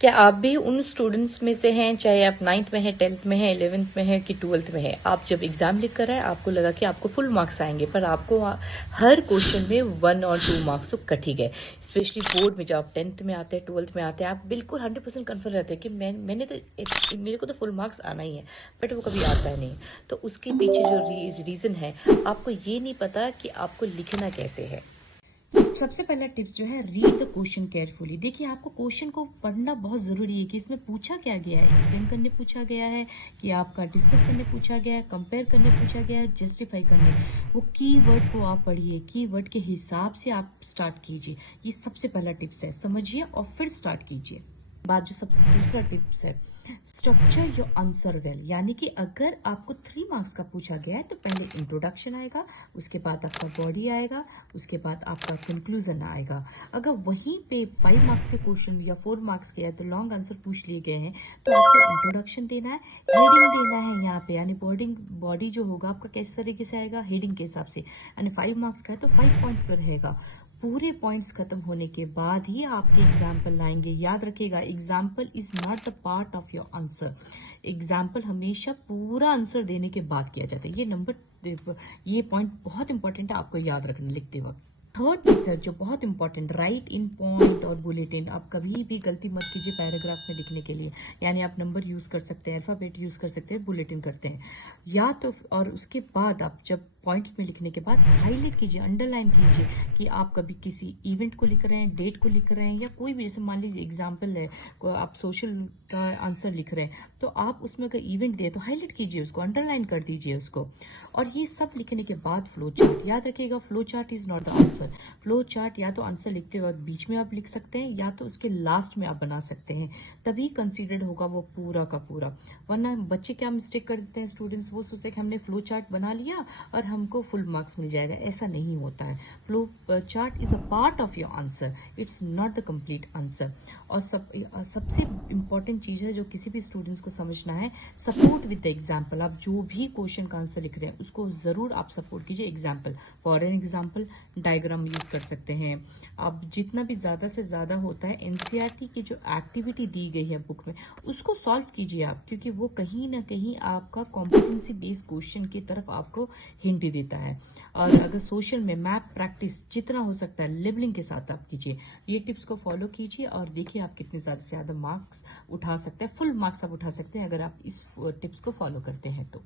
क्या आप भी उन स्टूडेंट्स में से हैं, चाहे आप 9th में हैं, 10th में हैं, 11th में हैं कि 12th में हैं, आप जब एग्जाम लिख कर आए आपको लगा कि आपको फुल मार्क्स आएंगे, पर आपको हर क्वेश्चन में 1 और 2 मार्क्स तो कट ही गए। स्पेशली बोर्ड में जब आप 10th में आते हैं, 12th में आते हैं, आप बिल्कुल 100% कन्फर्म रहते हैं कि मेरे को तो फुल मार्क्स आना ही है, बट वो कभी आता नहीं। तो उसके पीछे जो रीज़न है, आपको ये नहीं पता कि आपको लिखना कैसे है। सबसे पहला टिप्स जो है, रीड द क्वेश्चन केयरफुली। देखिए, आपको क्वेश्चन को पढ़ना बहुत ज़रूरी है कि इसमें पूछा क्या गया है। एक्सप्लेन करने पूछा गया है कि आपका डिस्कस करने पूछा गया है, कंपेयर करने पूछा गया है, जस्टिफाई करने। वो कीवर्ड को आप पढ़िए, कीवर्ड के हिसाब से आप स्टार्ट कीजिए। ये सबसे पहला टिप्स है, समझिए और फिर स्टार्ट कीजिए। बात जो सबसे दूसरा टिप्स है, स्ट्रक्चर योर आंसर वेल। यानी कि अगर आपको 3 मार्क्स का पूछा गया है तो पहले इंट्रोडक्शन आएगा, उसके बाद आपका बॉडी आएगा, उसके बाद आपका कंक्लूजन आएगा। अगर वहीं पे 5 मार्क्स के क्वेश्चन या 4 मार्क्स के या तो लॉन्ग आंसर पूछ लिए गए हैं तो आपको इंट्रोडक्शन देना है, हेडिंग देना है यहाँ पे, यानी बॉडी जो होगा आपका किस तरीके से आएगा, हेडिंग के हिसाब से। यानी 5 मार्क्स का है तो 5 पॉइंट्स पर रहेगा। पूरे पॉइंट्स खत्म होने के बाद ही आपके एग्जाम्पल लाएंगे। याद रखिएगा, example is not the part of your answer. Example हमेशा पूरा आंसर देने के बाद किया जाता है। ये पॉइंट बहुत इंपॉर्टेंट है, आपको याद रखना लिखते वक्त। थर्ड मेथड जो बहुत इंपॉर्टेंट, राइट इन पॉइंट और बुलेटिन। आप कभी भी गलती मत कीजिए पैराग्राफ में लिखने के लिए। यानी आप नंबर यूज कर सकते हैं, अल्फाबेट यूज कर सकते हैं, बुलेटिन करते हैं या तो। और उसके बाद आप जब पॉइंट्स में लिखने के बाद हाईलाइट कीजिए, अंडरलाइन कीजिए कि आप कभी किसी इवेंट को लिख रहे हैं, डेट को लिख रहे हैं, या कोई भी, जैसे मान लीजिए एग्जाम्पल है, आप सोशल का आंसर लिख रहे हैं तो आप उसमें अगर इवेंट दे तो हाईलाइट कीजिए उसको, अंडरलाइन कर दीजिए उसको। और ये सब लिखने के बाद फ्लो चार्ट। याद रखिएगा, flow chart is not the answer. Flow chart या तो आंसर लिखते वक्त बीच में आप लिख सकते हैं या तो उसके लास्ट में आप बना सकते हैं, तभी कंसीडर्ड होगा वो पूरा का पूरा। वरना बच्चे क्या मिस्टेक कर देते हैं, स्टूडेंट्स, वो सोचते हैं कि हमने फ्लो चार्ट बना लिया और हमको फुल मार्क्स मिल जाएगा। ऐसा नहीं होता है। Flow chart is a part of your answer, it's not the complete answer. और सबसे इंपॉर्टेंट चीज है जो किसी भी स्टूडेंट्स को समझना है, सपोर्ट विद द एग्जाम्पल। आप जो भी क्वेश्चन का आंसर लिख रहे हैं उसको जरूर आप सपोर्ट कीजिए example. For an example, diagram use कर सकते हैं आप। जितना भी ज्यादा से ज्यादा होता है, एनसीईआरटी की जो एक्टिविटी दी गई है बुक में उसको सॉल्व कीजिए आप, क्योंकि वो कहीं ना कहीं आपका कॉम्पिटेंसी बेस्ड क्वेश्चन की तरफ आपको हिंट देता है। और अगर सोशल में मैप प्रैक्टिस जितना हो सकता है लेबलिंग के साथ आप कीजिए। ये टिप्स को फॉलो कीजिए और देखिए आप कितने ज्यादा से ज्यादा मार्क्स उठा सकते हैं, फुल मार्क्स आप उठा सकते हैं अगर आप इस टिप्स को फॉलो करते हैं तो।